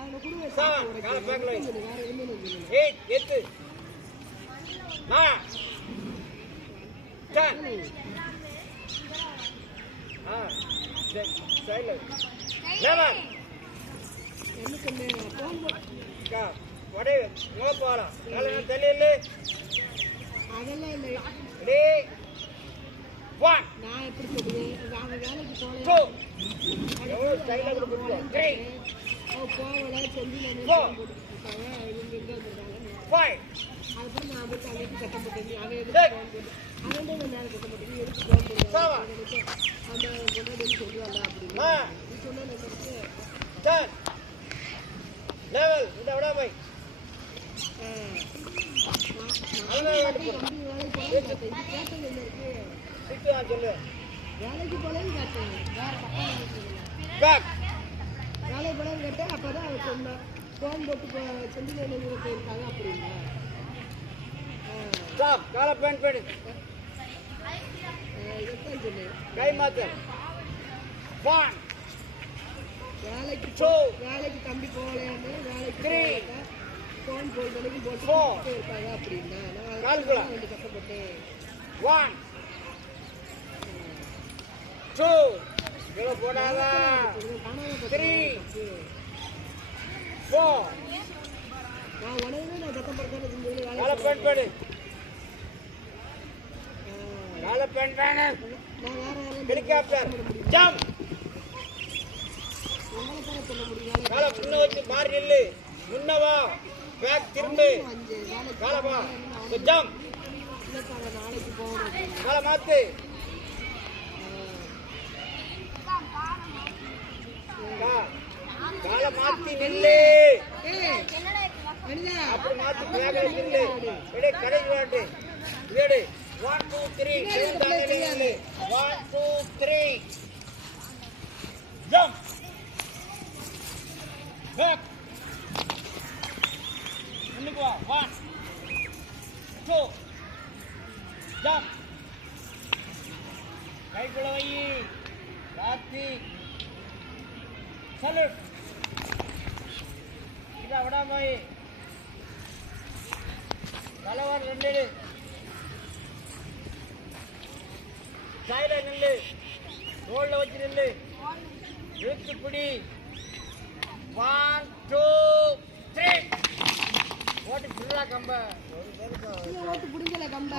7 கால பேக்ல 8 எத்து 9 10 சைலண்ட் 11 என்ன சொன்னேன் கா வடை மோபாரா கால தெரியல அதெல்லாம் இல்ல ரெடி 1 நான் எப்படி சொல்லுவேன் நாங்க வேலைக்கு போறேன் 2 எவ்வளவு ஸ்டைலா கொடுப்பீங்க 3 ஓ போவல சொல்லி நான் 4 போட்டாங்க இவங்க எங்க வந்தாங்க 5 அதுக்கு நான் வந்து அன்னைக்கு கட்டப்பட்டேன் அவன் எதுக்கு அவன் தான் நான் கட்டப்பட்டேன் எதுக்கு போன் பண்ணுவாங்க அந்த முன்னாடி சொல்லுவாங்க அப்படின்னு நீ சொன்ன எனக்கு 10 லெவல் இந்த விட போய் வேலைக்கு போலன்னு கேட்டேன் வேற வேலைக்கு போலன்னு கேட்டேன் அப்பதான் அவன் சொன்னான் போன் போட்டு சொல்லி போயிருக்காங்க அப்படின்னா கால பேண்ட் பேடு இதைத்தான் சொன்னேன் கை மாத்து 1 வேலைக்கு தம்பி போகலையான்னு வேலைக்கு 3 போன் போட்டு போட்டு இருக்காங்க அப்படின்னா நான் வந்து கஷ்டப்பட்டேன் 1 2 இவ்வளோ போடாதா 3 4 நான் உடனே நான் கஷ்டப்படுறேன் கால பேண்ட் பேடு கால பேண்ட் பேடு நான் வேற ஹெலிகாப்டர் ஜம்ப் கால முன்ன வச்சு மாறி நில்லு முன்னவா பேக் திரும்பு காலமா ஜம்ப் நாளைக்கு போகணும் கால மாத்து கால மாத்தி நில்லு அப்படி மாத்தி பேக்ல நில்லு எடே கடைக்கு வாட்டு எடே 1 2 3 நில்லு 1 2 3 ஜம்ப் பேக் முன்னுக்கு வா 1 2 ஜம்ப் கைக்குள்ள வை காத்தி சல்யூட் இதா விடாம தலைவர் 2 சைடுல நில்லு ரோல்ல வச்சு நில்லு இழுத்து பிடி 1 2 3 ஓட்டு பிள்ளா கம்ப ஓட்டு பிடிக்கல கம்ப